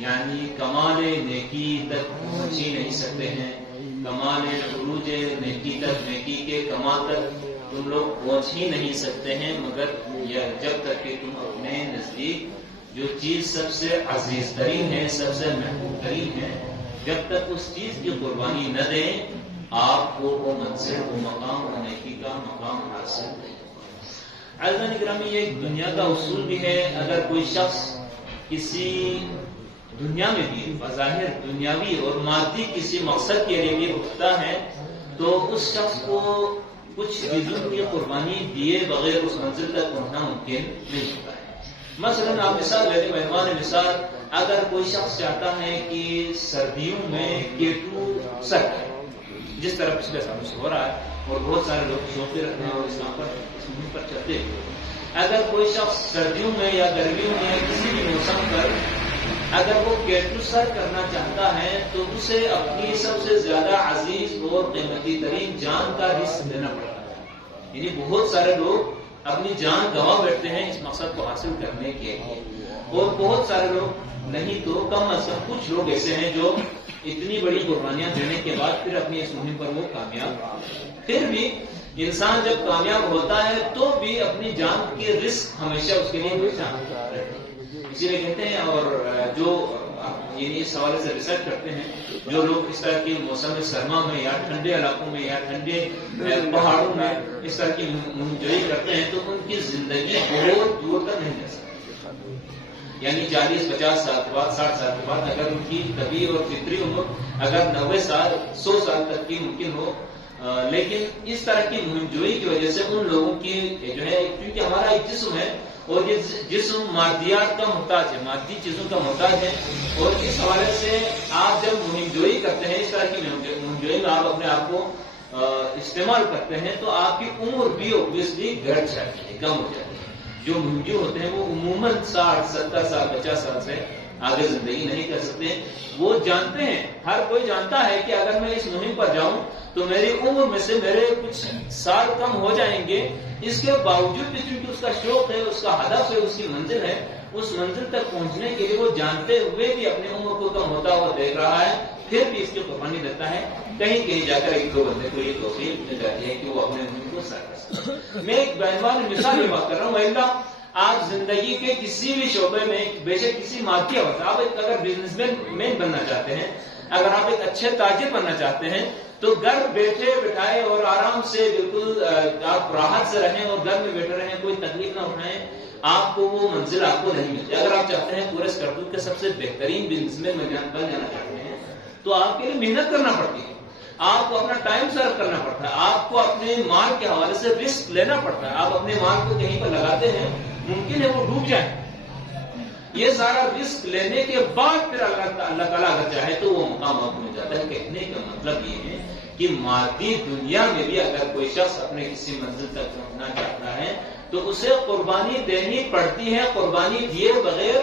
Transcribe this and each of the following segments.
یعنی کمال نیکی تک پہنچ ہی نہیں سکتے ہیں، کمال عروج نیکی تک، نیکی کے کمال تک تم لوگ پہنچ ہی نہیں سکتے ہیں مگر جب تک کہ تم اپنے نزدیک جو چیز سب سے عزیز ترین ہے، سب سے محبوب ترین ہے، جب تک اس چیز کی قربانی نہ دیں آپ کو وہ منزل، وہ مقام، وہ نیکی کا مقام حاصل نہیں ہوگا۔ عزیزان گرامی، یہ ایک دنیا کا اصول بھی ہے، اگر کوئی شخص کسی دنیا میں بھی بظاہر دنیاوی اور مادی کسی مقصد کے لیے بھی اٹھتا ہے تو اس شخص کو کچھ چیزوں کی قربانی دیے بغیر اس منزل تک پہنچنا ممکن نہیں ہوتا ہے۔ مثلا آپ مثال لے لیں، مہمان مثال، اگر کوئی شخص چاہتا ہے کہ سردیوں میں کیٹو سر ہے، جس طرح پچھلے سالوں سے ہو رہا ہے اور بہت سارے لوگ شوقی رکھتے ہیں اور اسلام پر چلتے ہیں، اگر کوئی شخص سردیوں میں یا گرمیوں میں کسی بھی موسم پر اگر وہ کیٹو سر کرنا چاہتا ہے تو اسے اپنی سب سے زیادہ عزیز اور قیمتی ترین جان کا رسک دینا پڑتا ہے۔ یعنی بہت سارے لوگ اپنی جان گنوا بیٹھتے ہیں اس مقصد کو حاصل کرنے کے لیے، اور بہت سارے لوگ نہیں تو کم از کم کچھ لوگ ایسے ہیں جو اتنی بڑی قربانیاں دینے کے بعد پھر اپنی اس مہم پر وہ کامیاب۔ پھر بھی انسان جب کامیاب ہوتا ہے تو بھی اپنی جان کی رسک ہمیشہ اس کے لیے نقصان رہتی ہے۔ اسی لیے کہتے ہیں، اور جو یعنی اس حوالے سے ریسرچ کرتے ہیں، جو لوگ اس طرح کی موسم سرما میں یا ٹھنڈے علاقوں میں یا ٹھنڈے پہاڑوں میں اس طرح کی مہمجوئی کرتے ہیں تو ان کی زندگی بہت دور تک نہیں جا سکتی۔ یعنی 40-50 سال کے بعد، 60 سال کے بعد اگر ان کی طبی اور فطری عمر اگر 90 سال 100 سال تک کی ممکن ہو، لیکن اس طرح کی مہمجوئی کی وجہ سے ان لوگوں کی جو ہے، کیونکہ ہمارا ایک جسم ہے اور یہ جسم مادیات کا محتاج ہے، مادی چیزوں کا محتاج ہے، اور اس حوالے سے آپ جب مہمجوئی کرتے ہیں، اس طرح کی مہمجوئی میں آپ اپنے آپ کو استعمال کرتے ہیں تو آپ کی عمر بھی اوبویسلی گھٹ جاتی ہے، کم ہو جاتی ہے۔ جو مہمجو ہوتے ہیں وہ عموماً 60 70 سال 50 سال سے آگے زندگی نہیں کر سکتے۔ وہ جانتے ہیں، ہر کوئی جانتا ہے کہ اگر میں اس مہم پر جاؤں تو میری عمر میں سے میرے کچھ سال کم ہو جائیں گے، اس کے باوجود بھی چونکہ اس کا شوق ہے، اس کا ہدف ہے، اس کی منزل ہے، اس منزل تک پہنچنے کے لیے وہ جانتے ہوئے بھی اپنی عمر کو کم ہوتا ہوا دیکھ رہا ہے، پھر بھی اس کی قربانی دیتا ہے۔ کہیں کہیں جا کر ایک دو بندے کو یہ توفیق مل جاتی ہے کہ وہ اپنے مہم کو سر کر سکتے۔ میں ایک بہرحال مثال میں بات کر رہا ہوں، اللہ آپ زندگی کے کسی بھی شعبے میں، بے شک کسی مادی حوالے، آپ اگر بزنس مین بننا چاہتے ہیں، اگر آپ ایک اچھے تاجر بننا چاہتے ہیں تو گھر بیٹھے بٹھائے اور آرام سے بالکل آپ راحت سے رہیں اور گھر میں بیٹھے رہیں، کوئی تکلیف نہ اٹھائیں، آپ کو وہ منزل آپ کو نہیں ملتی۔ اگر آپ چاہتے ہیں پورے کرتوت کے سب سے بہترین بزنس مین بن جانا چاہتے ہیں تو آپ کے لیے محنت کرنا پڑتی ہے، آپ کو اپنا ٹائم سرو کرنا پڑتا ہے، آپ کو اپنے مال کے حوالے سے رسک لینا پڑتا ہے۔ آپ اپنے مال کو کہیں پر لگاتے ہیں، ممکن ہے وہ ڈوب جائے، یہ سارا رسک لینے کے بعد پھر اللہ تعالیٰ اگر چاہے تو وہ مقام آپ کو مل جاتا ہے۔ کہنے کا مطلب یہ ہے کہ مادی دنیا میں بھی اگر کوئی شخص اپنے کسی منزل تک پہنچنا چاہتا ہے تو اسے قربانی دینی پڑتی ہے، قربانی دیے بغیر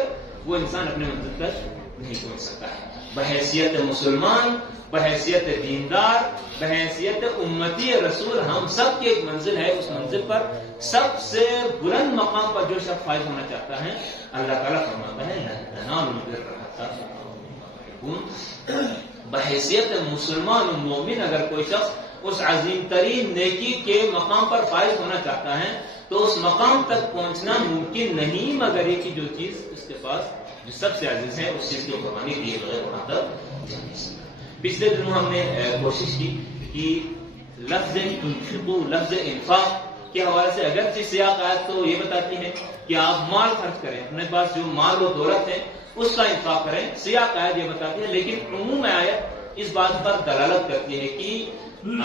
وہ انسان اپنے منزل تک نہیں پہنچ سکتا ہے۔ بحیثیت مسلمان، بحیثیت دیندار، بحیثیت امتی رسول، ہم سب کی ایک منزل ہے، اس منزل پر سب سے بلند مقام پر جو شخص فائز ہونا چاہتا ہے، اللہ تعالیٰ فرماتا ہے لن تنالوا البر حتى تنفقوا مما تحبون۔ بحیثیت مسلمان و مومن اگر کوئی شخص اس عظیم ترین نیکی کے مقام پر فائز ہونا چاہتا ہے تو اس مقام تک پہنچنا ممکن نہیں مگر یہ کہ جو چیز اس کے پاس جو سب سے عزیز ہے اس چیز کی قربانی دیے بغیر وہاں تک جا نہیں سکتا۔ پچھلے دنوں ہم نے کوشش کی کہ لفظ تنفقوا، لفظ انفاق کے حوالے سے اگرچہ سیاق آیت تو یہ بتاتی ہے کہ آپ مال خرچ کریں، اپنے پاس جو مال و دولت ہے اس کا انفاق کریں، سیاق آیت یہ بتاتی ہے، لیکن عموم آیت اس بات پر دلالت کرتی ہے کہ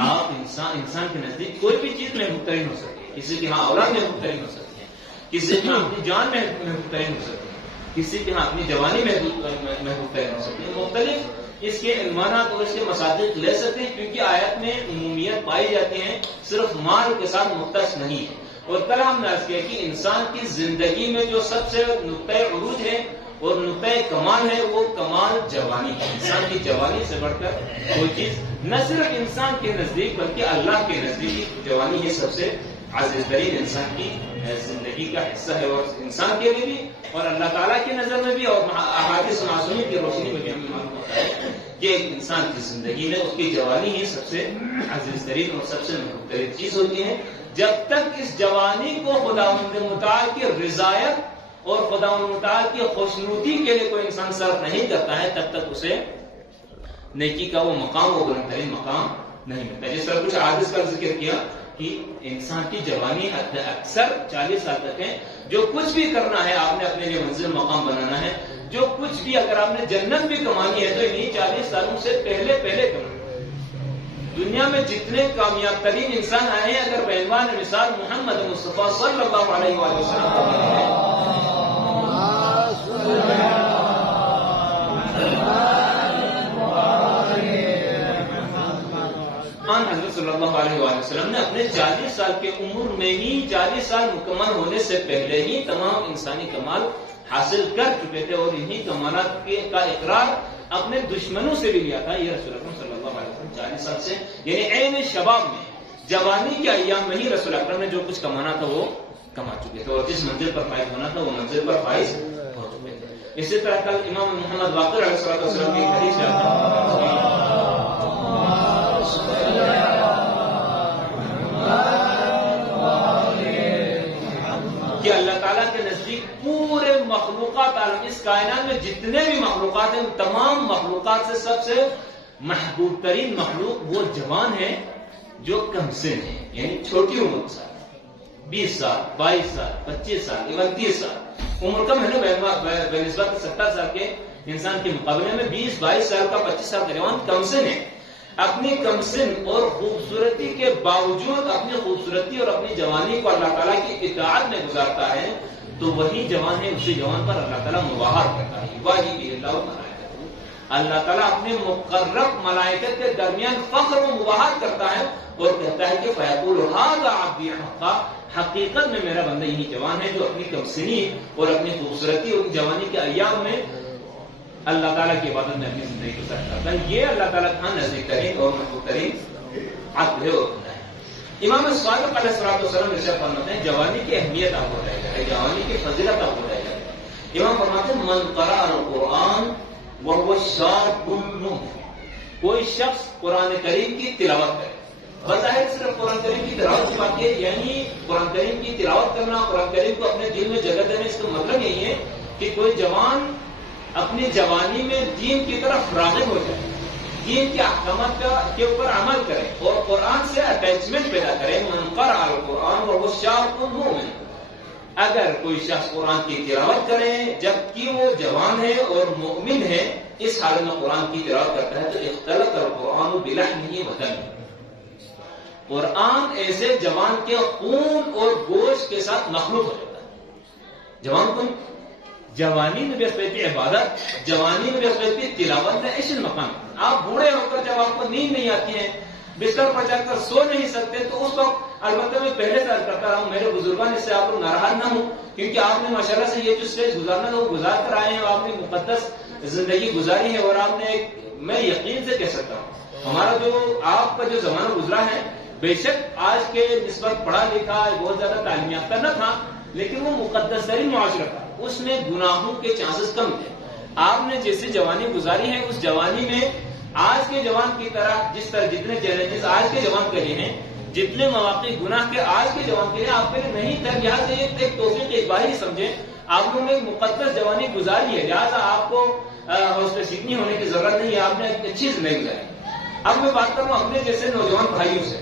آپ انسان کے نزدیک کوئی بھی چیز محبوب ترین ہو سکتی ہے، کسی کے ہاں اولاد محبوب ترین ہو سکتی ہے، کسی کے ہاں اپنی جان محبوب ترین ہو سکتی ہے، کسی کے ہاں اپنی جوانی محبوب ترین ہو سکتی ہے۔ مختلف اس کے عنوانات اور اس کے مصادق لے سکتے ہیں کیونکہ آیت میں عمومیت پائی جاتی ہے، صرف مال کے ساتھ مختص نہیں ہے۔ اور کل ہم نے عرض کیا کہ انسان کی زندگی میں جو سب سے نقطۂ عروج ہے اور نقطۂ کمال ہے وہ کمال جوانی ہے۔ انسان کی جوانی سے بڑھ کر کوئی چیز نہ صرف انسان کے نزدیک بلکہ اللہ کے نزدیک جوانی ہی سب سے عزیز ترین انسان کی زندگی کا حصہ ہے، اور انسان کے لیے بھی اور اللہ تعالیٰ کی نظر میں بھی اور احادیث معصومین کی روشنی میں بھی ہمیں معلوم ہوتا ہے کہ ایک انسان کی زندگی میں اس کی جوانی ہی سب سے عزیز ترین اور سب سے محبوب ترین چیز ہوتی ہے. جب تک اس جوانی کو خداوند متعال کی رضایت اور خداوند متعال کی خوشنودی کے لیے کوئی انسان صرف نہیں کرتا ہے، تب تک اسے نیکی کا وہ مقام، وہ بلند ترین مقام نہیں ملتا. جس طرح کچھ حادث کا ذکر کیا کہ انسان کی جوانی اکثر 40 سال تک ہے. جو کچھ بھی کرنا ہے آپ نے اپنے لیے منزل مقام بنانا ہے، جو کچھ بھی اگر آپ نے جنت بھی کمانی ہے تو انہی 40 سالوں سے پہلے کمانا. دنیا میں جتنے کامیاب ترین انسان آئے ہیں، اگر بعنوان مثال محمد مصطفیٰ صلی اللہ علیہ وآلہ وسلم حضرت صلی اللہ علیہ وآلہ وسلم نے اپنے 40 سال کے عمر میں ہی 40 سال مکمل ہونے سے پہلے ہی تمام انسانی کمال حاصل کر چکے تھے، اور انہی کمالات کا اقرار اپنے دشمنوں سے بھی لیا تھا. یہ رسول اکرم صلی اللہ علیہ وسلم 40 سال سے یعنی عین شباب میں، جوانی کے ایام میں ہی رسول اکرم نے جو کچھ کمانا تھا وہ کما چکے تھے، اور جس منزل پر فائز ہونا تھا وہ منزل پر فائز ہو چکے تھے. اسی طرح کل امام محمد باقر علیہ السلام کی حدیث کہ اللہ تعالیٰ کے نزدیک پورے مخلوقات عالم اس کائنات میں جتنے بھی مخلوقات ہیں، تمام مخلوقات سے سب سے محبوب ترین مخلوق وہ جوان ہے جو کم سن ہے، یعنی چھوٹی عمر کے ساتھ 20 سال 22 سال 25 سال 29 سال عمر کم ہے نا، بہ نسبت 70 سال کے انسان کے مقابلے میں 20-22 سال کا 25 سال کا جوان کم سن ہے. اپنی کم سن اور خوبصورتی کے باوجود اپنی خوبصورتی اور اپنی جوانی کو اللہ تعالیٰ کی اطاعت میں گزارتا ہے تو وہی جوان ہے، اسی جوان پر اللہ تعالیٰ مباہر کرتا ہے. اللہ تعالیٰ اپنے مقرب ملائکت کے درمیان فخر و مباہر کرتا ہے اور کہتا ہے کہ فیقول ھذا عبدی حقا، حقیقت میں میرا بندہ یہی جوان ہے جو اپنی کم سنی اور اپنی خوبصورتی اور جوانی کے ایام میں اللہ تعالیٰ کی عبادت میں اپنی زندگی کو صرف کرتا ہے. یہ اللہ تعالیٰ کا نزدیک ترین اور محبوب ترین عبد ہے اور بندہ ہے. امام صادق علیہ السلام ارشاد فرماتے ہیں جوانی کی اہمیت آپ کو بتائی جائے، جوانی کی فضیلت آپ کو بتائی جائے. امام فرماتے ہیں من قرأ القرآن وهو شاب ممتع، کوئی شخص قرآن کریم کی تلاوت کرے. بظاہر صرف قرآن کریم کی تلاوت کی بات ہے، یعنی قرآن کریم کی تلاوت کرنا، قرآن کریم کو اپنے دل میں جگہ دینا، اس کا مطلب یہی ہے کہ کوئی جوان اپنی جوانی میں دین کی طرف راغب ہو جائے، دین کے احکامات کے اوپر عمل کرے اور قرآن سے اٹیچمنٹ پیدا کرے. من قرأ القرآن وهو شاب مؤمن، اگر کوئی شخص قرآن کی تلاوت کرے جبکہ وہ جوان ہے اور مؤمن ہے، اس حال میں قرآن کی تلاوت کرتا ہے تو اختلط القرآن بلحمه ودمه، قرآن ایسے جوان کے خون اور گوشت کے ساتھ مخلوط ہو جاتا ہے. جوان کون؟ جوانی میں بھی عبادت، جوانی میں بھی تلاوت ہے. ایش المقام آپ بوڑھے ہو کر جب آپ کو نیند نہیں آتی ہے، بستر پر جا کر سو نہیں سکتے، تو اس وقت البتہ میں پہلے سے کرتا رہا ہوں میرے بزرگان، اس سے آپ لوگ ناراض نہ ہوں، کیونکہ آپ نے ماشاءاللہ سے یہ جو اسٹیج گزارنا تھا وہ گزار کر آئے ہیں، آپ نے مقدس زندگی گزاری ہے، اور آپ نے میں یقین سے کہہ سکتا ہوں ہمارا جو آپ کا جو زمانہ گزرا ہے، بے شک آج کے نسبت پڑھا لکھا بہت زیادہ تعلیم یافتہ نہ تھا، لیکن وہ مقدس ترین معاشرہ تھا، اس میں گناہوں کے چانسز کم تھے. آپ نے جیسے جوانی گزاری ہے، اس جوانی میں آج کے جوان کی طرح جس طرح جتنے چیلنجز آج کے جوان کے لیے ہیں، جتنے مواقع گناہ کے آج کے جوان کے لیے آپ کے لیے نہیں تھے، لہٰذا ایک توفیق ایک باہری سمجھیں، آپ لوگوں نے ایک مقدس جوانی گزاری ہے، لہٰذا آپ کو حوصلہ شکنی ہونے کی ضرورت نہیں ہے، آپ نے ایک اچھی زندگی گزاری. اب میں بات کروں اپنے جیسے نوجوان بھائیوں سے.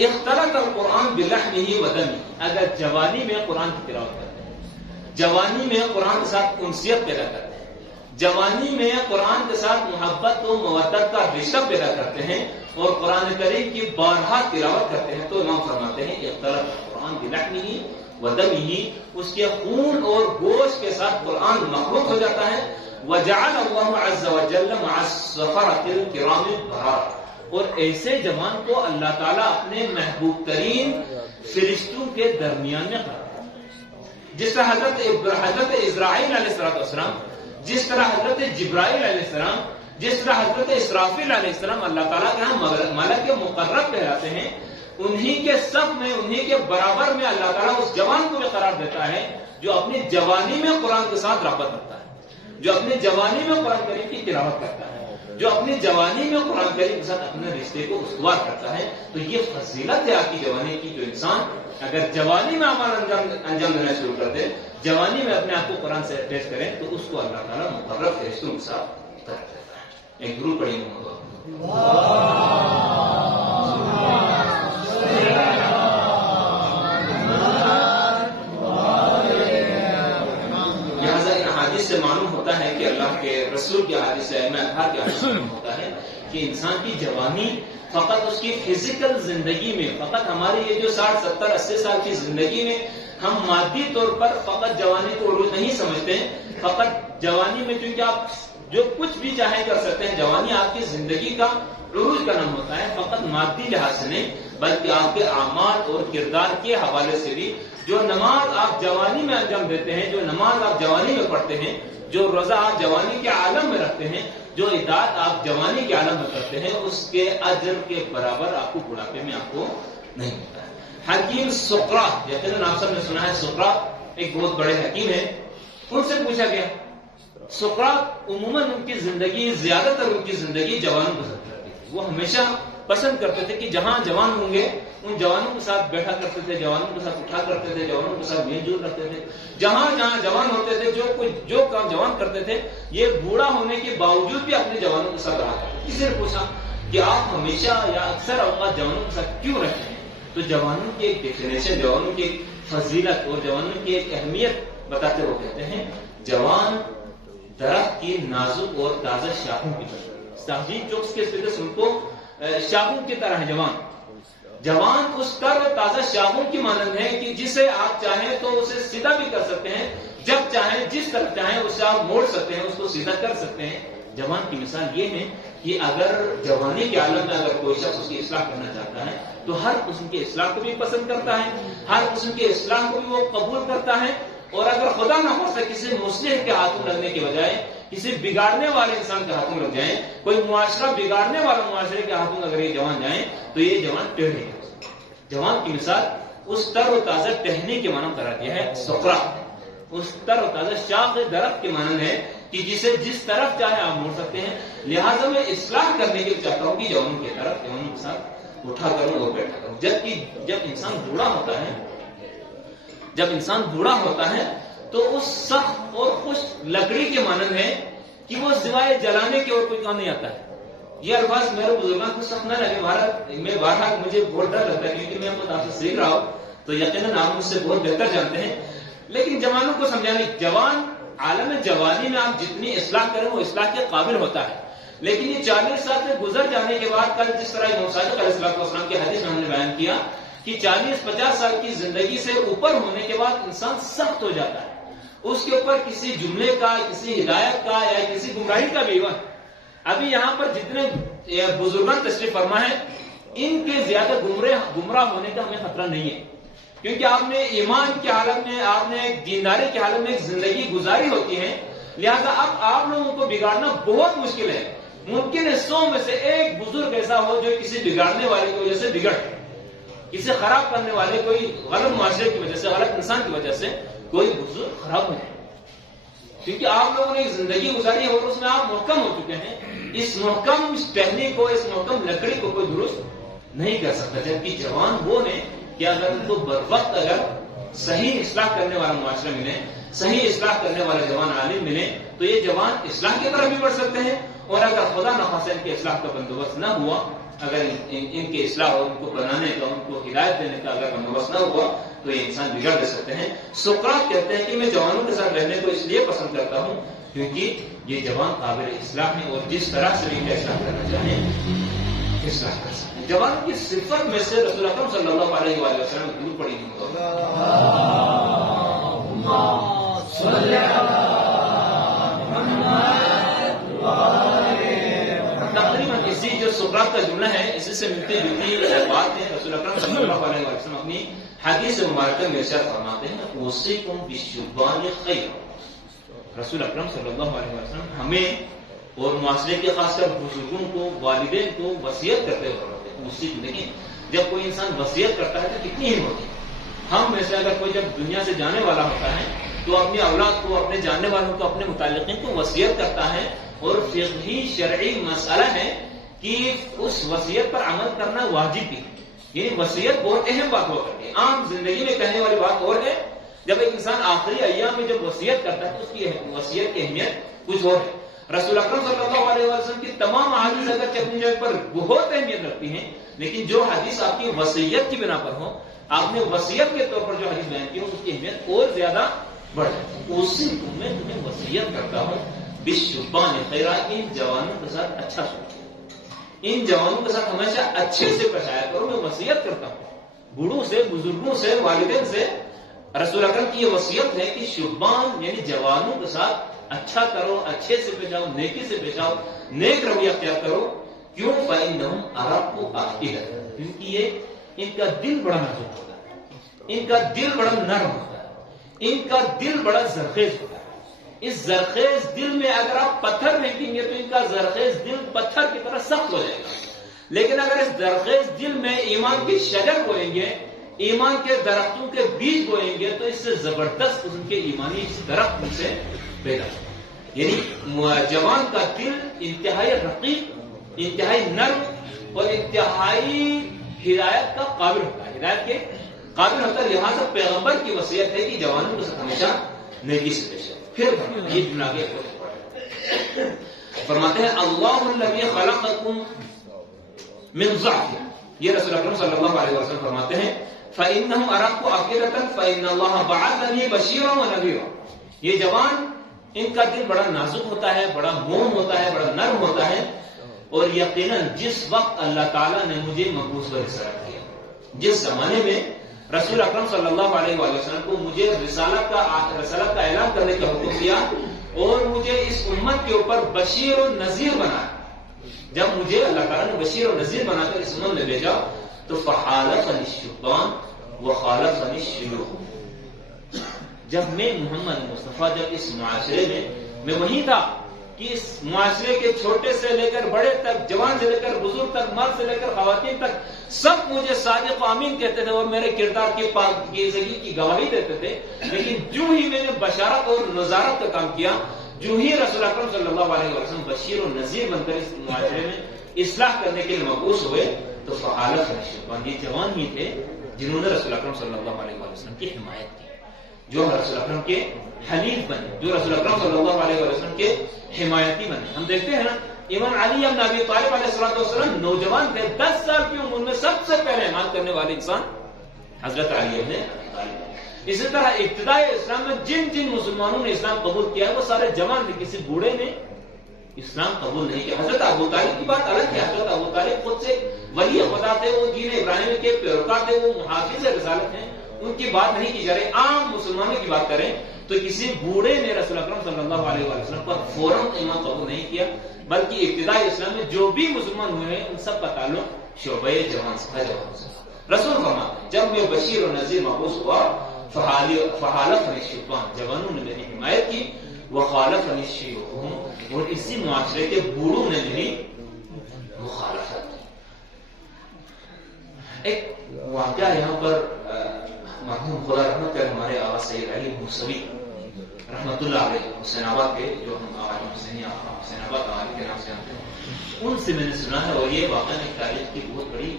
اختلط القرآن بلحمه ودمه، اگر جوانی میں قرآن کی تلاوت کرتے ہیں، جوانی میں قرآن کے ساتھ انسیت پیدا کرتے ہیں، جوانی میں قرآن کے ساتھ محبت و مودت کا رشتہ پیدا کرتے ہیں اور قرآن کریم کی بارہا تلاوت کرتے ہیں، تو امام فرماتے ہیں اختلط القرآن بلحمه ودمه، اس کے خون اور گوشت کے ساتھ قرآن مخلوط ہو جاتا ہے. وجعل اللہ عز وجل مع السفرة الكرام البررة، اور ایسے جوان کو اللہ تعالیٰ اپنے محبوب ترین فرشتوں کے درمیان میں قرار دیتا ہے. جس طرح حضرت اسرائیل علیہ السلام، جس طرح حضرت جبرائیل علیہ السلام، جس طرح حضرت اسرافیل علیہ السلام اللہ تعالیٰ کے ہاں ملک مقرب کہلاتے ہیں، انہی کے صف میں، انہی کے برابر میں اللہ تعالیٰ اس جوان کو بھی قرار دیتا ہے جو اپنی جوانی میں قرآن کے ساتھ رابط رکھتا ہے، جو اپنی جوانی میں قرآن کریم کی تلاوت کرتا ہے، جو اپنی جوانی میں قرآن کریم کے ساتھ اپنے رشتے کو استوار کرتا ہے. تو یہ فضیلت ہے آپ کی جوانی کی. جو انسان اگر جوانی میں عمل انجام دینا شروع کر دے، جوانی میں اپنے آپ کو قرآن سے اٹیچ کرے، تو اس کو اللہ تعالیٰ مقرر فرشتوں کے ساتھ کر دیتا ہے. ایک درود پڑھیں گے. سے معلوم ہوتا ہے کہ اللہ کے رسول کے حدیث سے اطہار کے حدیث میں ہوتا ہے کہ انسان کی جوانی فقط اس کی فزیکل زندگی میں، فقط ہماری یہ جو 60 70 80 سال کی زندگی میں ہم مادی طور پر فقط جوانی کو عروج نہیں سمجھتے ہیں. فقط جوانی میں کیونکہ آپ جو کچھ بھی چاہیں کر سکتے ہیں، جوانی آپ کی زندگی کا عروج کا نام ہوتا ہے. فقط مادی لحاظ سے نہیں بلکہ آپ کے اعمال اور کردار کے حوالے سے بھی. جو نماز آپ جوانی میں انجام دیتے ہیں، جو نماز آپ جوانی میں پڑھتے ہیں، جو روزہ آپ جوانی کے عالم میں رکھتے ہیں، جو اطاعت آپ جوانی کے عالم میں کرتے ہیں، اس کے اجر کے برابر آپ کو بڑھاپے میں آپ کو نہیں ملتا ہے. حکیم سقراط، یقیناً آپ سب نے سنا ہے، سقراط ایک بہت بڑے حکیم ہیں. ان سے پوچھا گیا، سقراط عموماً ان کی زندگی، زیادہ تر ان کی زندگی جوانوں کے ساتھ کرتی تھی. وہ ہمیشہ پسند کرتے تھے کہ جہاں جوان ہوں گے ان جوانوں کے ساتھ بیٹھا کرتے تھے، جوانوں کے ساتھ اٹھا کرتے تھے، جوانوں کے ساتھ میل جول رکھتے تھے. جہاں جہاں جوان ہوتے تھے، جو کام جوان کرتے تھے، یہ بوڑھا ہونے کے باوجود بھی اپنے جوانوں کے ساتھ رہا کرتے. کسی نے پوچھا کہ آپ ہمیشہ یا اکثر اوقات جوانوں کے ساتھ کیوں رہتے ہیں؟ تو جوانوں کی ایک ڈیفینیشن، جوانوں کی ایک فضیلت اور جوانوں کی ایک اہمیت بتاتے وہ کہتے ہیں، جوان درخت کی نازک اور تازہ شاخوں کی طرح. ساجد چوکس کے اسٹیٹس ان کو شاخوں کی طرح ہے. جوان اس تر و تازہ شاخوں کی مانند ہے کہ جسے آپ چاہیں تو اسے سیدھا بھی کر سکتے ہیں، جب چاہیں جس طرف چاہیں اسے آپ موڑ سکتے ہیں، اس کو سیدھا کر سکتے ہیں. جوان کی مثال یہ ہے کہ اگر جوانی کے عالم میں اگر کوئی شخص اس کی اصلاح کرنا چاہتا ہے تو ہر قسم کی اصلاح کو بھی پسند کرتا ہے، ہر قسم کی اصلاح کو بھی وہ قبول کرتا ہے. اور اگر خدا نہ خواستہ کسی مصلح کے ہاتھوں لگنے کے بجائے کسی بگاڑنے والے انسان کے ہاتھوں لگ جائیں، کوئی معاشرہ بگاڑنے والا معاشرے کے ہاتھوں اگر یہ جوان جائیں تو یہ جوان ٹیڑھے. جوان کی مثال اس تر و تازہ ٹہنی کے مانند قرار دیا ہے. سقراط اس تر و تازہ شاخ درخت کے مانند ہے کہ جسے جس طرف چاہے آپ موڑ سکتے ہیں. لہٰذا میں اصلاح کرنے کے لیے چاہتا ہوں کہ جوانوں کی طرف، جوانوں کے ساتھ اٹھا کروں اور بیٹھا کروں. جبکہ جب انسان بوڑھا ہوتا ہے، جب انسان بوڑھا ہوتا ہے تو اس سخت اور خشک لکڑی کے مانند ہے کہ وہ سوائے جلانے کے اور کوئی کام نہیں آتا ہے. یہ الفاظ میرے بزرگان کو سخت نہ لگے، میں بارہ مجھے بہت ڈر لگتا ہے کیونکہ میں خود آپ سے سیکھ رہا ہوں تو یقیناً آپ مجھ سے بہت بہتر جانتے ہیں. لیکن جوانوں کو سمجھانے، جوان عالم جوانی میں آپ جتنی اصلاح کریں وہ اصلاح کے قابل ہوتا ہے. لیکن یہ 40 سال سے گزر جانے کے بعد، کل جس طرح امام صادق علیہ السلام کی حدیث میں ہم نے بیان کیا کہ 40-50 سال کی زندگی سے اوپر ہونے کے بعد انسان سخت ہو جاتا ہے. اس کے اوپر کسی جملے کا، کسی ہدایت کا یا کسی گمراہی کا بھی ایون. ابھی یہاں پر جتنے بزرگان تشریف فرما ہے ان کے زیادہ گمراہ ہونے کا ہمیں خطرہ نہیں ہے، کیونکہ آپ نے ایمان کی حالت میں، آپ نے ایک دینداری کی حالت میں ایک زندگی گزاری ہوتی ہے. لہذا اب آپ لوگوں کو بگاڑنا بہت مشکل ہے. ممکن ہے 100 میں سے ایک بزرگ ایسا ہو جو کسی بگاڑنے والے کی وجہ سے بگڑ، کسی خراب کرنے والے، کوئی غلط معاشرے کی وجہ سے، غلط انسان کی وجہ سے کوئی بزرگ خراب ہو جائے. کیونکہ آپ لوگوں نے ایک زندگی گزاری ہے اور اس میں آپ محکم ہو چکے ہیں. اس محکم ٹہنی کو، اس محکم لکڑی کو کوئی درست نہیں کر سکتا. جبکہ جوان وہ ہیں کہ اگر ان کو بر وقت اگر صحیح اصلاح کرنے والا معاشرہ ملے، صحیح اصلاح کرنے والے جوان عالم ملے تو یہ جوان اصلاح کی طرف بھی بڑھ سکتے ہیں. اور اگر خدا نخواستہ ان کی اصلاح کا بندوبست نہ ہوا، اگر ان کی اصلاح اور ان کو بنانے کا، ان کو ہدایت دینے کا اگر بندوبست نہ ہوا تو یہ انسان بگڑ دے سکتے ہیں. سقراط کہتے ہیں کہ میں جوانوں کے ساتھ رہنے کو اس لیے پسند کرتا ہوں کیونکہ یہ جوان قابل اصلاح ہیں اور جس طرح سے ان کا اصلاح کرنا چاہیں اصلاح کر سکتے ہیں. جوان کی صفت میں سے رسول اکرم صلی اللہ علیہ وآلہ وسلم نے درود پڑھی تقریباً اسی جو سقراط کا جملہ ہے اسی سے ملتی جلتی بات ہے. رسول اکرم صلی اللہ علیہ وسلم اپنی حدیث مبارکہ میں ارشاد فرماتے ہیں، اوصیکم بالشبان خیر. رسول اکرم صلی اللہ علیہ وسلم ہمیں اور معاشرے کے خاص کر بزرگوں کو، والدین کو وصیت کرتے ہوئے فرماتے ہیں، اوصیکم. دیکھیں جب کوئی انسان وصیت کرتا ہے تو کتنی ہی ہوتی ہے. ہم میں سے اگر کوئی جب دنیا سے جانے والا ہوتا ہے تو اپنی اولاد کو، اپنے جاننے والوں کو، اپنے متعلقین کو وصیت کرتا ہے، اور فقہی شرعی مسئلہ ہے کہ اس وصیت پر عمل کرنا واجب بھی ہے. یعنی وصیت بہت اہم بات ہوا کرتی ہے. عام زندگی میں کہنے والی بات اور ہے، جب ایک انسان آخری ایام میں جب وصیت کرتا ہے تو اس کی وصیت کی اہمیت کچھ اور ہے. رسول اکرم صلی اللہ علیہ وسلم کی تمام احادیث اگر اپنی جگہ پر بہت اہمیت رکھتی ہیں، لیکن جو حدیث آپ کی وصیت کی بنا پر ہو، آپ نے وصیت کے طور پر جو حدیث بیان کی ہو، اس کی اہمیت اور زیادہ بڑھ جاتی ہے. اسی میں تمہیں وصیت کرتا ہوں بالشبان خیرات، ان جوانوں کے ساتھ اچھا سوچو، ان جوانوں کے ساتھ ہمیشہ اچھے سے پیش آیا کرو. میں وصیت کرتا ہوں بوڑھوں سے، بزرگوں سے، والدین سے. رسول اکرم کی یہ وصیت ہے کہ شبان یعنی جوانوں کے ساتھ اچھا کرو، اچھے سے پیش آؤ، نیکی سے پیش آؤ، نیک رویہ اختیار کرو. کیوں؟ فإنہم أرق أفئدة، کیونکہ یہ ان کا دل بڑا نازک ہوتا ہے، ان کا دل بڑا نرم ہوتا ہے، ان کا دل بڑا زرخیز ہوتا ہے. اس زرخیز دل میں اگر آپ پتھر پھینکیں گے تو ان کا زرخیز دل پتھر کی طرح سخت ہو جائے گا. لیکن اگر اس زرخیز دل میں ایمان کی شجر بوئیں گے، ایمان کے درختوں کے بیج بوئیں گے، تو اس سے زبردست قسم کے ایمانی درخت ان سے پیدا ہوگا. یعنی جوان کا دل انتہائی رقیق، انتہائی نرم اور انتہائی ہدایت کا قابل ہوتا ہے، ہدایت کے قابل ہوتا ہے. لہٰذا پیغمبر کی وصیت ہے کہ جوانوں کے ساتھ ہمیشہ نیکی سے پیش آئے. پھر یہ جملہ آگے فرماتے ہیں اللہ الذی خلقکم من ضعف، یہ رسول اکرم صلی اللہ علیہ وسلم فرماتے ہیں فإنہم أرق أفئدة فإن اللہ بعثنی بشیرا ونذیرا. یہ جوان ان کا دل بڑا نازک ہوتا ہے، بڑا موم ہوتا ہے، بڑا نرم ہوتا ہے. اور یقیناً جس وقت اللہ تعالیٰ نے مجھے مبعوث برسالت کیا، جس زمانے میں رسول اکرم صلی اللہ علیہ وسلم کو مجھے رسالت کا اعلان کرنے کا حکم دیا اور مجھے اس امت کے اوپر بشیر و نذیر بنایا، جب مجھے اللہ تعالیٰ نے بشیر و نذیر بنا کر اس امت میں بھیجا تو فحالفنی الشیطان وخالفنی الشیوخ. جب میں محمد مصطفیٰ جب اس معاشرے میں وہی تھا کہ اس معاشرے کے چھوٹے سے لے کر بڑے تک، جوان سے لے کر بزرگ تک، مرد سے لے کر خواتین تک، سب مجھے صادق و امین کہتے تھے اور میرے کردار کی پاکیزگی کی گواہی دیتے تھے. لیکن جو ہی میں نے بشارت اور نظارت کا کام کیا، جو ہی رسول اکرم صلی اللہ علیہ وسلم بشیر و نذیر بن کر اس معاشرے میں اصلاح کرنے کے لیے مبعوث ہوئے تو فحالفنی الشیطان، یہ جوان ہی تھے جنہوں نے رسول اکرم صلی اللہ علیہ وسلم کی حمایت کی، جو رسول اکرم کے حلیف بنے، جو رسول اکرم صلی اللہ علیہ وسلم کے حمایتی بنے. ہم دیکھتے ہیں نا امام علی ابن ابی طالب علیہ السلام نوجوان تھے، 10 سال کی عمر میں سب سے پہلے ایمان کرنے والے انسان حضرت علی ابن طالب. اسی طرح ابتدائی اسلام میں جن مسلمانوں نے اسلام قبول کیا ہے وہ سارے جوان تھے، کسی بوڑھے نے اسلام قبول نہیں کیا. حضرت ابو طالب کی بات الگ ہے. حضرت ابو طالب خود سے ولی خدا تھے، وہ دین ابراہیم کے پیروکار تھے، وہ محافظ رسالت ہیں، ان کی بات نہیں کی جا رہی. عام مسلمانوں کی بات کریں تو کسی بوڑھے نے رسول اکرم صلی اللہ علیہ وسلم پر فوراً ایمان قبول نہیں کیا، بلکہ ابتدائی اسلام میں جو بھی مسلمان ہوئے ہیں ان سب کا تعلق شعبہ جوان سے. رسول فرماتے ہیں جب میں بشیر و نذیر مبعوث ہوا فحالفنی الشیطان، جوانوں نے میری حمایت کی، وخالفنی الشیوخ، اور اسی معاشرے کے بوڑھوں نے میری مخالفت کی. ایک واقعہ یہاں پر مرحوم خدا رحمت کر ہمارے آقا سید علی موسوی رحمت اللہ علیہ حسین آباد کے، جو ہم حسین آباد علی کے نام سے جانتے ہیں، ان سے میں نے سنا ہے. اور یہ واقعہ ایک تاریخ کی بہت بڑی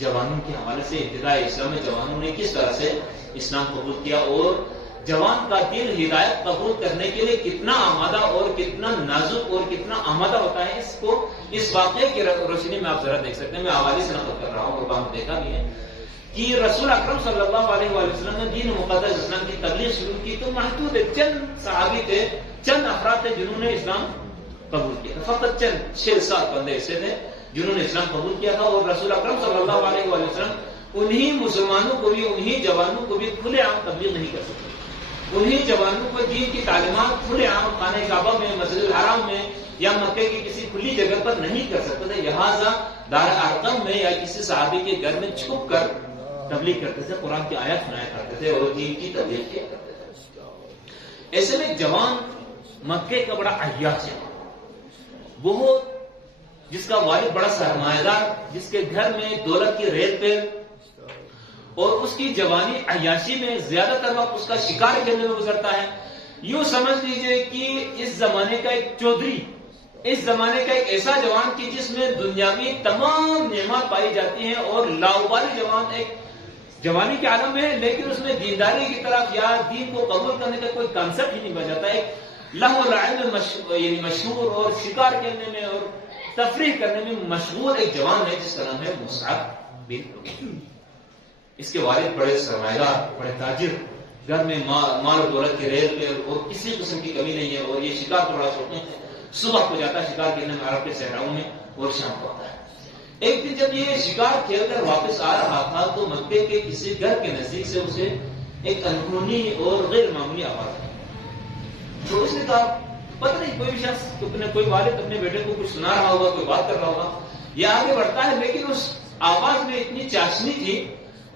جوانوں کے حوالے سے ابتدائی اسلام میں جوانوں نے کس طرح سے اسلام قبول کیا اور جوان کا دل ہدایت قبول کرنے کے لیے کتنا آمادہ اور کتنا نازک اور کتنا آمادہ ہوتا ہے. اس واقعے کی روشنی میں آپ ذرا دیکھ سکتے ہیں. میں حوالے سے نقل کر رہا ہوں اور آپ دیکھا بھی ہے کہ رسول اکرم صلی اللہ علیہ وسلم نے دین مقدس اسلام کی تبلیغ شروع کی تو محدود چند صحابی تھے، چند افراد تھے جنہوں نے اسلام قبول کیا. فقط چند 6-7 بندے ایسے تھے جنہوں نے اسلام قبول کیا تھا. اور رسول اکرم صلی اللہ علیہ وسلم انہی مسلمانوں کو بھی، انہی جوانوں کو بھی کھلے عام تبلیغ نہیں کر سکتے. انہی جوانوں کو دین کی تعلیمات کھلے عام خانہ کعبہ میں، مسجد الحرام میں یا مکے کی کسی کھلی جگہ پر نہیں کر سکتے تھے. لہٰذا دار ارقم میں یا کسی صحابی کے گھر میں چھپ کر تبلیغ کرتے تھے، قرآن کی آیات سنایا کرتے تھے اور دین کی تبلیغ کیا کرتے تھے. ایسے میں جوان مکے کا بڑا عیاش ہے، بہت جس کا والد بڑا سرمایہ دار، جس کے گھر میں دولت کی ریل پہ، اور اس کی جوانی عیاشی میں زیادہ تر وقت اس کا شکار کھیلنے میں گزرتا ہے. یوں سمجھ لیجئے کہ اس زمانے کا ایک چودھری، اس زمانے کا ایک ایسا جوان کہ جس میں دنیاوی تمام نعمت پائی جاتی ہیں، اور لاؤبالی جوان ایک جوانی کے عالم میں ہے، لیکن اس میں دینداری کی طرف یا دین کو قبول کرنے کا کوئی کانسیپٹ ہی نہیں بچاتا. ایک لہو و لعب یعنی مشہور اور شکار کھیلنے میں اور تفریح کرنے میں مشغول ایک جوان ہے جس کا نام ہے مصعب بن عمیر. اس کے والد بڑے سرمایہ دار، بڑے تاجر، گھر میں مال و دولت کے ریل پہ اور کسی قسم کی کمی نہیں ہے، اور یہ شکار تھوڑا چھوٹے ہیں. صبح کو جاتا ہے شکار کھیلنے میں عرب کے صحراؤں میں، اور شام کو آتا ہے. ایک دن جب یہ شکار کھیل کر واپس آ رہا تھا تو مکے کے کسی گھر کے نزدیک سے اسے ایک انہونی اور غیر معمولی آواز آئی. تو اس نے کہا پتہ نہیں کوئی بھی شخص، کوئی والد اپنے بیٹے کو کچھ سنا رہا ہوگا، کوئی بات کر رہا ہوگا. یہ آگے بڑھتا ہے، لیکن اس آواز میں اتنی چاشنی تھی،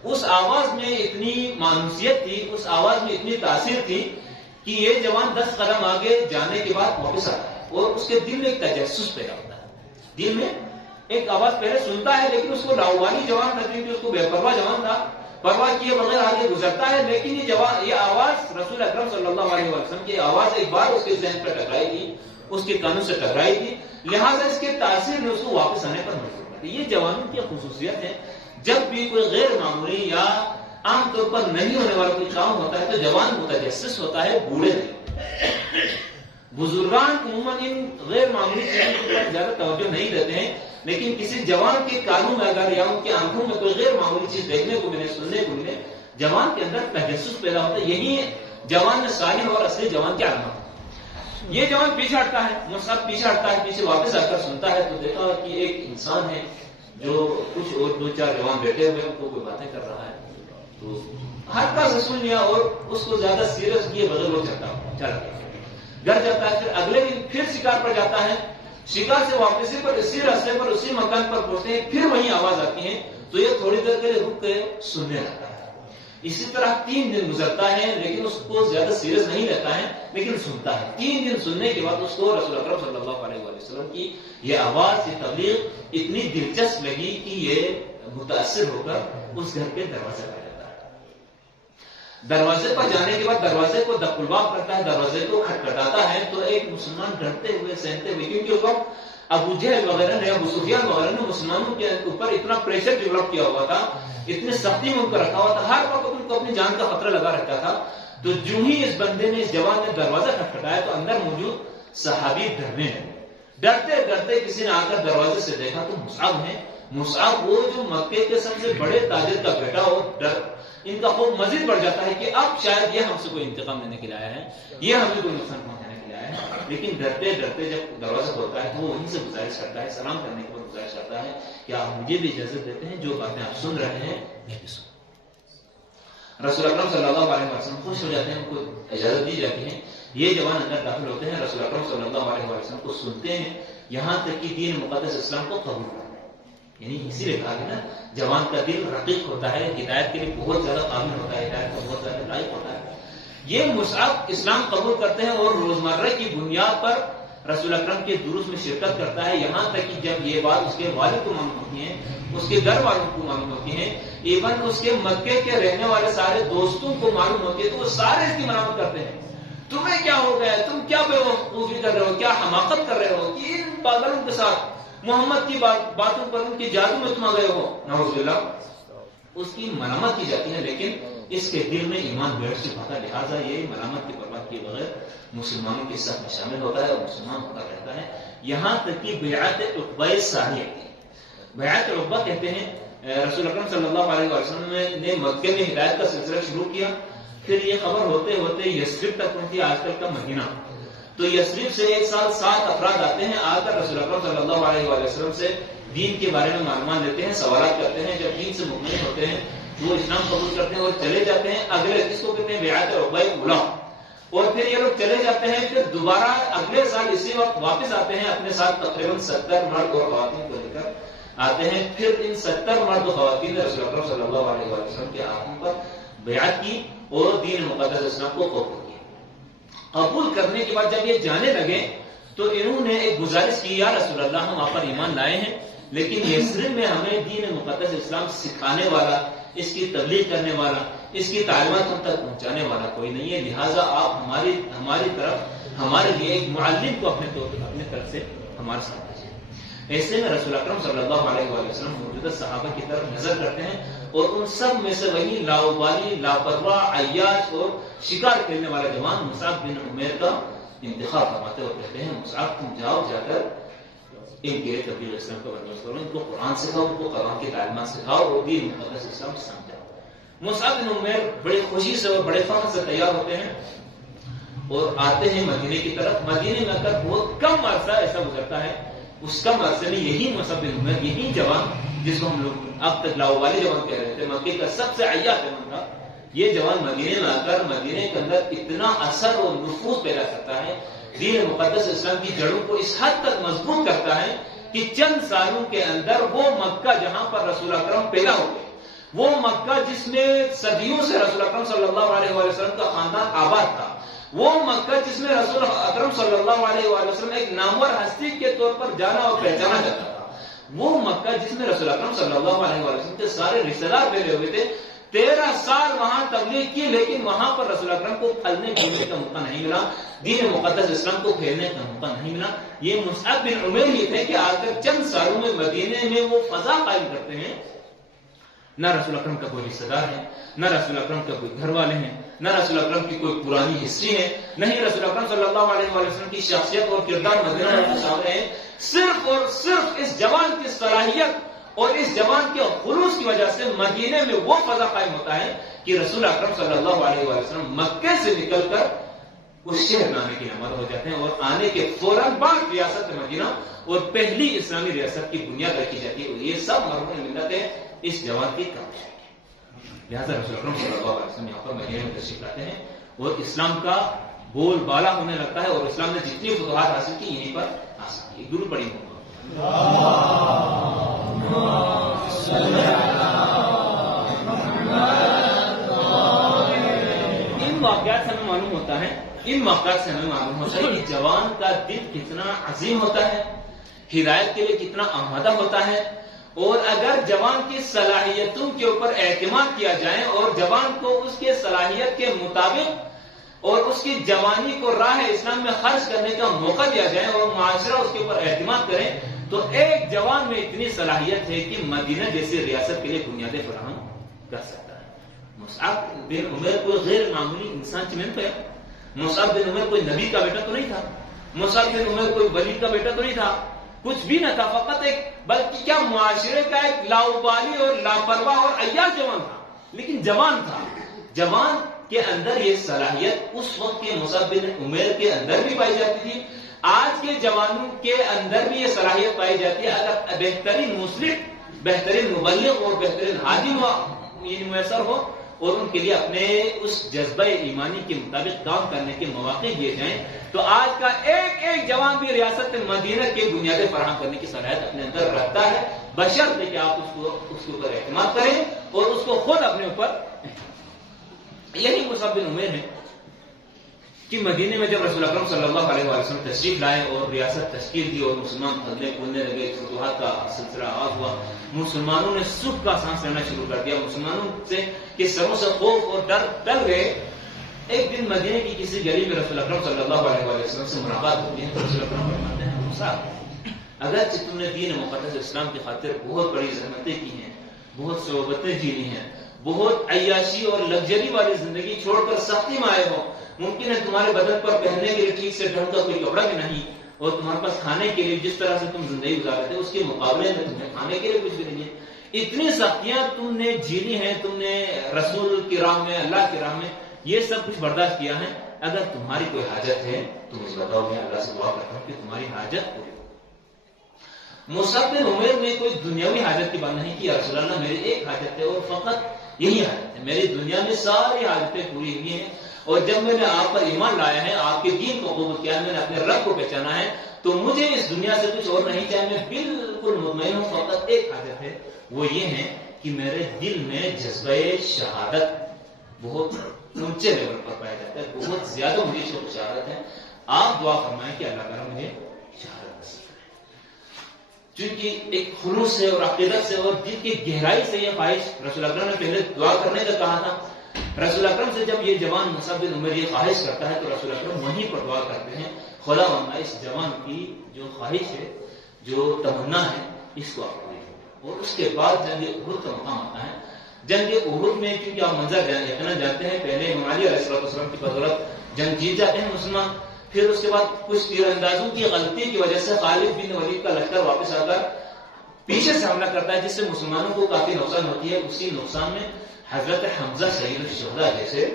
اس آواز میں اتنی مانوسیت تھی، اس آواز میں اتنی تاثیر تھی کہ یہ جوان 10 قدم آگے جانے کے بعد واپس آتا ہے، اور اس کے دل میں ایک تجسس پیدا ہوتا ہے. دل میں ایک آواز پہلے سنتا ہے، لیکن اس کو لاؤبالی جوان تھا، کیونکہ اس کو بے پرواہ جوان تھا، پرواہ کیے بغیر آگے گزرتا ہے. لیکن یہ آواز رسول اکرم صلی اللہ علیہ وسلم کی آواز ایک بار اس کے ذہن پر ٹکرائی تھی، اس کے کانوں سے ٹکرائی تھی، لہٰذا اس کے تاثیر نے اس کو واپس آنے پر مجبور کر دیا. یہ جوانوں کی خصوصیت ہے، جب بھی کوئی غیر معمولی یا عام طور پر نہیں ہونے والا کوئی کام ہوتا ہے تو جوان متجسس ہوتا ہے، بوڑھے نہیں. بزرگان عموماً ان غیر معمولی چیزوں پر زیادہ توجہ نہیں دیتے ہیں، لیکن کسی جوان کے کانوں میں اگر یا ان کی آنکھوں میں کوئی غیر معمولی چیز دیکھنے کو ملے، سننے کو ملے، جوان کے اندر تجسس پیدا ہوتا ہے. یہی جوان میں صالح اور اصلی جوان کی علامت ہے. یہ جوان پیچھے ہٹتا ہے، مصعب پیچھے ہٹتا ہے، پیچھے واپس آ کر سنتا ہے تو دیکھا کہ ایک انسان ہے جو کچھ اور 2-4 جوان بیٹھے ہوئے ان کو کوئی باتیں کر رہا ہے. تو ہلکا سے سن لیا اور اس کو زیادہ سیریس کیے بغیر وہ چل گھر جاتا ہے. پھر اگلے دن پھر شکار پر جاتا ہے، شکار سے واپسی پر اسی راستے پر اسی مکان پر پہنچتے ہیں، پھر وہی آواز آتی ہے تو یہ تھوڑی دیر کے لیے رک کے سننے لگتا ہے. اسی طرح 3 دن گزرتا ہے، لیکن اس کو زیادہ سیریس نہیں لیتا ہے، لیکن سنتا ہے. 3 دن سننے کے بعد اس کو رسول اکرم صلی اللہ علیہ وسلم کی یہ آواز، یہ تبلیغ اتنی دلچسپ لگی کہ یہ متاثر ہو کر اس گھر کے دروازے پر جاتا ہے. دروازے پر جانے کے بعد دروازے کو دق الباب کرتا ہے، دروازے کو کھٹکھٹاتا ہے تو ایک مسلمان ڈرتے ہوئے سہتے ہوئے، کیونکہ اس وقت ابو جہل وغیرہ نے، ابو سفیان وغیرہ نے مسلمانوں کے اوپر اتنا پریشر ڈیولپ کیا ہوا تھا، اتنی سختی میں ان کو رکھا ہوا تھا، ہر وقت ان کو اپنی جان کا خطرہ لگا رکھا تھا. تو جو ہی اس بندے نے، اس جوان نے دروازہ کھٹکھٹایا تو اندر موجود صحابی ڈرنے لگے. ڈرتے ڈرتے کسی نے آ کر دروازے سے دیکھا تو مصعب ہے. مصعب وہ جو مکے کے سب سے بڑے تاجر کا بیٹا ہو. ڈر ان کا خوف مزید بڑھ جاتا ہے کہ اب شاید یہ ہم سے کوئی انتقام لینے کے لیے آیا ہے، یہ ہمیں کوئی نقصان پہنچانے کے لیے آیا ہے. لیکن ڈرتے ڈرتے جب دروازہ کھولتا ہے تو وہ وہیں سے گزارش کرتا ہے، سلام کرنے کے بعد گزارش کرتا ہے کہ آپ مجھے بھی اجازت دیتے ہیں، جو باتیں آپ سن رہے ہیں میں بھی سن. رسول اکرم صلی اللہ علیہ وسلم خوش ہو جاتے ہیں، ان کو اجازت دی جاتی ہے. یہ جوان اندر داخل ہوتے ہیں، رسول اکرم صلی اللہ علیہ وسلم کو سنتے ہیں، یہاں تک کہ دین مقدس اسلام کو قبول کرتے ہیں. یعنی اسی لیے کہا گیا نا، جوان کا دل رقیق ہوتا ہے، ہدایت کے لیے بہت زیادہ قابل ہوتا ہے، ہدایت کا بہت زیادہ لائق ہوتا ہے. یہ مصعب اسلام قبول کرتے ہیں اور روزمرہ کی بنیاد پر رسول اکرم کے دروس میں شرکت کرتا ہے. یہاں تک کہ جب یہ بات اس کے والد کو معلوم ہوتی ہے، اس کے گھر والوں کو معلوم ہوتی ہے، ایون اس کے مکے کے رہنے والے سارے دوستوں کو معلوم ہوتی ہے، تو وہ سارے اس کی مرمت کرتے ہیں. تمہیں کیا ہو گیا؟ تم کیا بے وقوفی کر رہے ہو؟ کیا حماقت کر رہے ہو کہ ان پاگلوں کے ساتھ محمد کی باتوں پر ان کی جادو میں تم آ گئے ہو؟ نعوذ باللہ. اس کی مرمت کی جاتی ہے، لیکن اس کے دل میں ایمان بیٹھ چکا تھا، لہٰذا یہ مرمت کی پرواہ کیے بغیر مسلمانوں کے صف میں شامل ہوتا ہے اور مسلمان ہوتا رہتا ہے. یہاں تک کہ بیعت عقبہ ثانیہ ہے. بیعت عقبہ کہتے ہیں رسول اکرم صلی اللہ علیہ وسلم نے مکے میں ہدایت کا سلسلہ شروع کیا، پھر یہ خبر ہوتے ہوتے یثرب تک پہنچی، آج کل کا مدینہ. تو یثرب سے ایک ساتھ 7 افراد آتے ہیں، آ کر رسول اکرم صلی اللہ علیہ وسلم سے دین کے بارے میں معلومات لیتے ہیں، سوالات کرتے ہیں. جب دین سے مطمئن ہوتے ہیں وہ اسلام قبول کرتے ہیں اور چلے جاتے ہیں. اگلے اس کو کہتے ہیں بیعت عقبہ اولیٰ. اور پھر یہ لوگ چلے جاتے ہیں، پھر دوبارہ اگلے سال اسی وقت واپس آتے ہیں، اپنے ساتھ تقریباً 70 مرد اور خواتین کو لے کر آتے ہیں. پھر ان 70 مرد و خواتین نے رسول اکرم صلی اللہ علیہ وسلم کے ہاتھوں پر بیعت کی اور دین مقدس اسلام کو قبول کیا. قبول کرنے کے بعد جب یہ جانے لگے تو انہوں نے ایک گزارش کی، یا رسول اللہ ہم آپ پر ایمان لائے ہیں لیکن یثرب میں ہمیں دین مقدس اسلام سکھانے والا، اس کی تبلیغ کرنے والا، اس کی تعلیمات ہم تک پہنچانے والا کوئی نہیں ہے، لہٰذا آپ ہماری طرف ہمارے لیے ایک معلم کو اپنے طرف سے ہمارے ساتھ بھیجیں۔ ایسے میں رسول اکرم صلی اللہ علیہ وآلہ وسلم موجودہ صحابہ کی طرف نظر کرتے ہیں اور ان سب میں سے وہی لاؤبالی، لاپرواہ، عیاش اور شکار کھیلنے والا جوان مصعب بن عمیر کا انتخاب فرماتے اور کہتے ہیں مصعب تم جاؤ، جا کر ان کے تبلیغ اسلام کا بندوبست کرو، ان کو قرآن سکھاؤ، ان کو قرآن کی تعلیمات سکھاؤ اور دین مقدس اسلام سمجھاؤ۔ مصعب بن عمیر بڑے خوشی سے اور بڑے فخر سے تیار ہوتے ہیں اور آتے ہیں مدینے کی طرف۔ مدینے میں آ کر بہت کم عرصہ ایسا گزرتا ہے، اس کم عرصے میں یہی مصعب بن عمیر، یہی جوان جس کو ہم لوگ اب تک لاؤبالی جوان کہہ رہے تھے، مکے کا سب سے عیاش جوان تھا، یہ جوان مدینے میں آ کر مدینے کے اندر اتنا اثر اور نفوذ پیدا کرتا ہے، دین مقدس اسلام کی جڑوں کو اس حد تک مضبوط کرتا ہے کہ چند سالوں کے اندر وہ مکہ جہاں پر رسول اکرم پیدا ہو گئے، وہ مکہ جس میں صدیوں سے رسول اکرم صلی اللہ علیہ وآلہ وسلم کا خاندان آباد تھا، وہ مکہ جس میں رسول اکرم صلی اللہ علیہ وآلہ وسلم ایک نامور ہستی کے طور پر جانا اور پہچانا جاتا تھا، وہ مکہ جس میں رسول اکرم صلی اللہ علیہ وآلہ وسلم کے سارے رشتہ دار پھیلے ہوئے تھے، 13 سال وہاں تبلیغ کی لیکن وہاں پر رسول اکرم کو پھلنے پھولنے کا موقع نہیں ملا، دین مقدس اسلام کو پھیلنے کا موقع نہیں ملا۔ یہ مصعب بن عمیر یہ تھے کہ آ کر چند سالوں میں مدینے میں وہ فضا قائم کرتے ہیں، نہ رسول اکرم کا کوئی رشتہ دار ہے، نہ رسول اکرم کا کوئی گھر والے ہیں، نہ رسول اکرم کی کوئی پرانی ہسٹری ہے، نہ ہی رسول اکرم صلی اللہ علیہ وآلہ وسلم کی شخصیت اور کردار مدینہ میں مشاہدہ ہے، صرف اور صرف اس جوان کی صلاحیت اور اس جوان کے خلوص کی وجہ سے مدینے میں وہ فضا قائم ہوتا ہے کہ رسول اکرم صلی اللہ علیہ وآلہ وسلم مکے سے نکل کر اس شہر میں آنے کے لیے آمادہ ہو جاتے ہیں اور آنے کے فوراً بعد ریاست مدینہ اور پہلی اسلامی ریاست کی بنیاد رکھی جاتی ہے، اور یہ سب مرہون ملتیں اس جوان کی کامیابی ہے۔ لہٰذا رسول اکرم صلی اللہ علیہ وسلم یہاں پر مدینے میں تشریف لاتے ہیں اور اسلام کا بول بالا ہونے لگتا ہے اور اسلام نے جتنی فتوحات حاصل کی یہیں پر حاصل کی۔ درود پڑھی ہوں ان واقعات سے ہمیں معلوم ہوتا ہے کہ جوان کا دل کتنا عظیم ہوتا ہے، ہدایت کے لیے کتنا آمادہ ہوتا ہے، اور اگر جوان کی صلاحیتوں کے اوپر اعتماد کیا جائے اور جوان کو اس کے صلاحیت کے مطابق اور اس کی جوانی کو راہ اسلام میں خرچ کرنے کا موقع دیا جائے اور معاشرہ اس کے اوپر اعتماد کرے، تو ایک جوان میں اتنی صلاحیت ہے کہ مدینہ جیسی ریاست کے لیے بنیادیں فراہم کر سکتا ہے۔ مصعب بن عمیر کوئی غیر معمولی انسان چمن پہ، مصعب بن عمیر کوئی نبی کا بیٹا تو نہیں تھا، مصعب بن عمیر کوئی ولی کا بیٹا تو نہیں تھا، کچھ بھی نہ تھا، فقط ایک بلکہ کیا معاشرے کا ایک لاؤبالی اور لاپرواہ اور عیاش جوان تھا، لیکن جوان تھا۔ جوان کے اندر یہ صلاحیت اس وقت کے مصعب بن عمیر کے اندر بھی پائی جاتی تھی، آج کے جوانوں کے اندر بھی یہ صلاحیت پائی جاتی ہے۔ اگر بہترین مصلح، بہترین مبلغ اور بہترین ہادی میسر ہو اور ان کے لیے اپنے اس جذبہ ایمانی کے مطابق کام کرنے کے مواقع دیے جائیں، تو آج کا ایک ایک جوان بھی ریاست مدینہ کے بنیادیں فراہم کرنے کی صلاحیت اپنے اندر رکھتا ہے، بشرطے کہ آپ اس کے اوپر اعتماد کریں اور اس کو خود اپنے اوپر۔ یہی مصعب بن عمیر ہے کہ مدینے میں جب رسول اکرم صلی اللہ علیہ وسلم تشریف لائے اور ریاست تشکیل دی اور مسلمان پھلنے پھولنے لگے، فتوحات کا سلسلہ آغاز ہوا، مسلمانوں نے سکھ کا سانس لینا شروع کر دیا، مسلمانوں سے کے سروں سے خوف اور ڈر ٹل گئے۔ ایک دن مدینے کی کسی گلی میں رسول اکرم صلی اللہ علیہ وسلم سے ملاقات ہوتی ہے، تو رسول اکرم فرماتے ہیں مصعب، اگرچہ تم نے دین مقدس اسلام کی خاطر بہت بڑی زحمتیں کی ہیں، بہت صعوبتیں جھیلی ہیں، بہت عیاشی اور لگژری والی زندگی چھوڑ کر سختی میں آئے ہو، ممکن ہے تمہارے بدن پر پہننے کے لیے ٹھیک سے ڈھنگ کا کوئی کپڑا بھی نہیں، اور تمہارے پاس کھانے کے لیے جس طرح سے تم زندگی گزارے تھے اس کے مقابلے میں تمہیں کھانے کے لیے کچھ بھی نہیں ہے، اتنی سختیاں تم نے جھیلی ہیں، تم نے رسول کی راہ میں، اللہ کی راہ میں یہ سب کچھ برداشت کیا ہے، اگر تمہاری کوئی حاجت ہے تو مجھے بتاؤ، میں اللہ سے دعا کرتا ہوں کہ تمہاری حاجت پوری ہو۔ مصعب بن عمیر نے کوئی دنیاوی حاجت کی بات نہیں کی، رسول اللہ میری ایک حاجت ہے اور فقط یہی حاجت ہے، میری دنیا میں ساری حاجتیں پوری ہوئی ہیں، اور جب میں نے آپ پر ایمان لایا ہے، آپ کے دین کو قبول کیا ہے، میں نے اپنے رب کو پہچانا ہے، تو مجھے اس دنیا سے کچھ اور نہیں چاہیے، میں بالکل مطمئن ہوں، فقط ایک حاجت ہے، وہ یہ ہے کہ میرے دل میں جذبہ شہادت بہت اونچے لیول پر پایا جاتا ہے، بہت زیادہ مجھے شوق شہادت ہے، آپ دعا فرمائیں کہ اللہ تعالیٰ مجھے شہادت نصیب کرے. چونکہ ایک خلوص سے اور عقیدت سے اور دل کی گہرائی سے یہ خواہش رسول اکرم نے پہلے دعا کرنے کا کہا تھا. رسول اکرم سے جب یہ جوان مصعب بن عمیر یہ خواہش کرتا ہے تو رسول اکرم وہیں پر دعا کرتے ہیں خدا بندہ اس جوان کی جو خواہش ہے جو تمنا ہے اس کو آپ کو. اور اس کے بعد جنگ احد کا مقام آتا ہے. جنگ احد میں کیونکہ آپ منظر یقینا جانتے ہیں پہلے امام علی علیہ السلام کی بدولت جنگ جیت جاتے ہیں مسلمان. پھر اس کے بعد کچھ تیر اندازوں کی غلطی کی وجہ سے خالد بن ولید کا لشکر واپس آ کر پیچھے سے حملہ کرتا ہے جس سے مسلمانوں کو کافی نقصان ہوتی ہے. اسی نقصان میں حضرت حمزہ سید الشہداء جیسے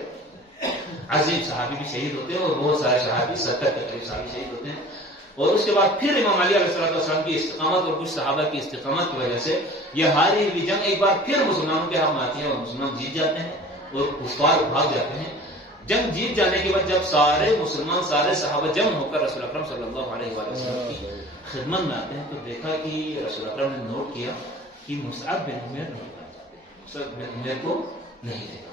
عظیم صحابی بھی شہید ہوتے ہیں اور بہت سارے صحابی 70 کے قریب صحابی شہید ہوتے ہیں. اور اس کے بعد پھر امام علی علیہ السلام کی استقامت اور کچھ صحابہ کی استقامت کی وجہ سے یہ ہاری ہوئی جنگ ایک بار پھر مسلمانوں کے حق میں آتی ہے اور مسلمان جیت جاتے ہیں اور کفار بھاگ جاتے ہیں. جنگ جیت جانے کے بعد جب سارے مسلمان سارے صحابہ جمع ہو کر رسول اکرم صلی اللہ علیہ وسلم کی خدمت میں آتے ہیں تو دیکھا کہ رسول اکرم نے نوٹ کیا کہ مصعب بن عمیر نہیں پا جاتے, مصعب بن عمیر کو نہیں دیکھا.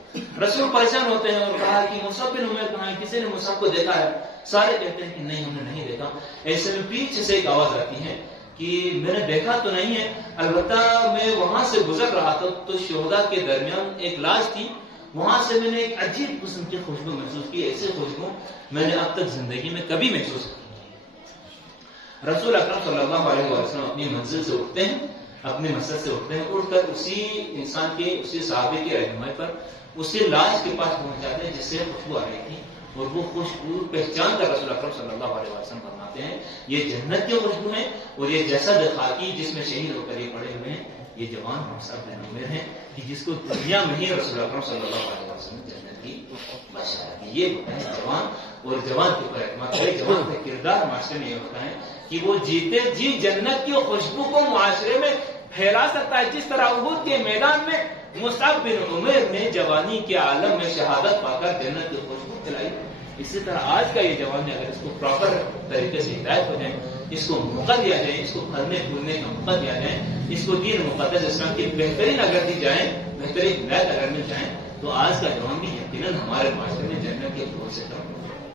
رسول پریشان ہوتے ہیں اور کہا کہ مصعب بن عمیر کہاں ہے, کسی نے مصعب کو دیکھا ہے؟ سارے کہتے ہیں کہ نہیں ہم نے نہیں دیکھا. ایسے میں پیچھے سے ایک آواز آتی ہے کہ میں نے دیکھا تو نہیں ہے, البتہ میں وہاں سے گزر رہا تھا تو شہداء کے درمیان ایک لاش تھی, وہاں سے میں نے ایک عجیب قسم کی خوشبو محسوس کی, ایسی خوشبو میں نے اب تک زندگی میں کبھی محسوس کی. رسول اکرم صلی اللہ علیہ وسلم اپنی منزل سے اٹھتے ہیں, اپنے مسجد سے اٹھتے ہیں, اٹھ کر اسی انسان کے اسی صحابے کی رہنمائی پر اسی لاش کے پاس پہنچ جاتے ہیں جس سے خوشبو آ رہی تھی. اور وہ خوشبو پہچان کر رسول اکرم صلی اللہ علیہ وسلم فرماتے ہیں یہ جنت کی خوشبو ہے اور یہ جسد خاکی جس میں شہید ہو کر یہ پڑے ہوئے ہیں یہ جوان مصعب بن عمیر ہیں کہ جس کو دنیا میں ہی رسول اکرم صلی اللہ علیہ وسلم جنت کی بشارت دی. یہ ہوتا ہے جوان, اور جوان کے اوپر اعتماد ہے. جوان کا کردار معاشرے میں یہ ہوتا ہے کہ وہ جیتے جی جنت کی خوشبو کو معاشرے میں پھیلا سکتا ہے. جس طرح احد کے میدان میں مصعب بن عمیر نے جوانی کے عالم میں شہادت پا کر جنت کی خوشبو پھیلائی, اسی طرح آج کا یہ جوان اگر اس کو پراپر طریقے سے ہدایت ہو جائے, اس کو موقع دیا جائے, اس کو پھلنے پھولنے کا موقع دیا جائے, اس کو دین مقدس اسلام کی بہترین اگر دی جائے, بہترین ہدایت اگر مل جائے تو آج کا جوان بھی یقیناً ہمارے معاشرے میں جنت کے پھول سے